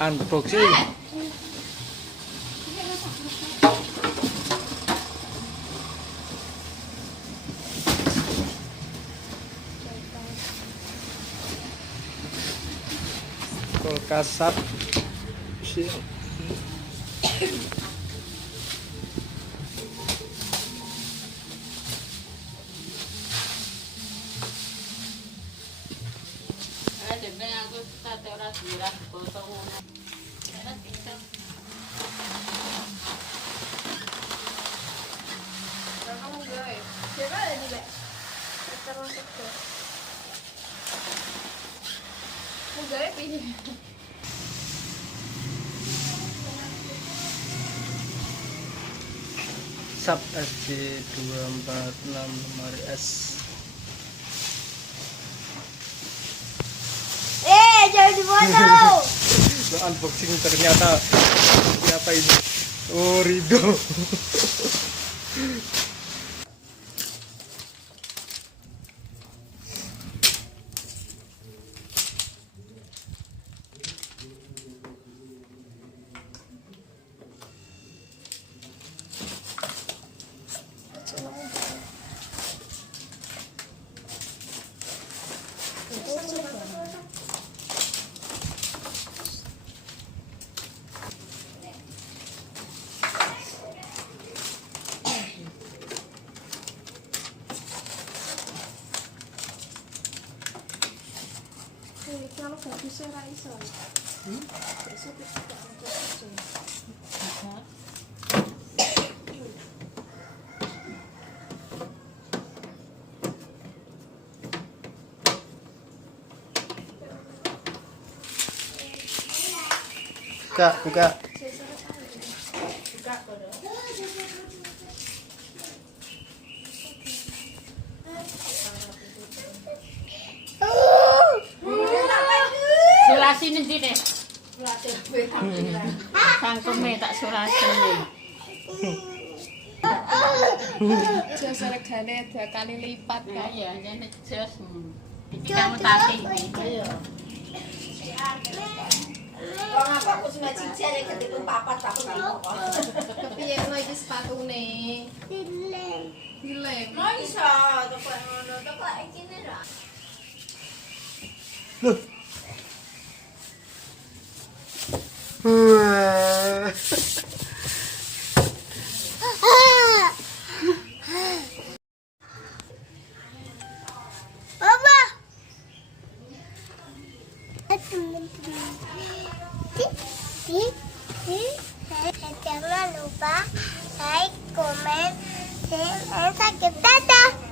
Unboxing. Kulkas sap. Sub SC 246 lemari S. Jangan dipotong. Unboxing ternyata siapa ini? Oh, Rido. Kalau bagusnya raiso. Besok kita buka. Surasi nanti deh. Sangkeme tak surasi nih. jos regane 2 kali lipat kan. Iya, jadi jos. Iki kamu tati nih. Wong aku cuma cici aja ketemu papat aku nang kok. Kepiye lho iki sepatune? Dilem. Mau iso toko ngono, toko iki ra. Loh. Wah. Mama. Jangan lupa like, komen, share, dan subscribe. Dadah.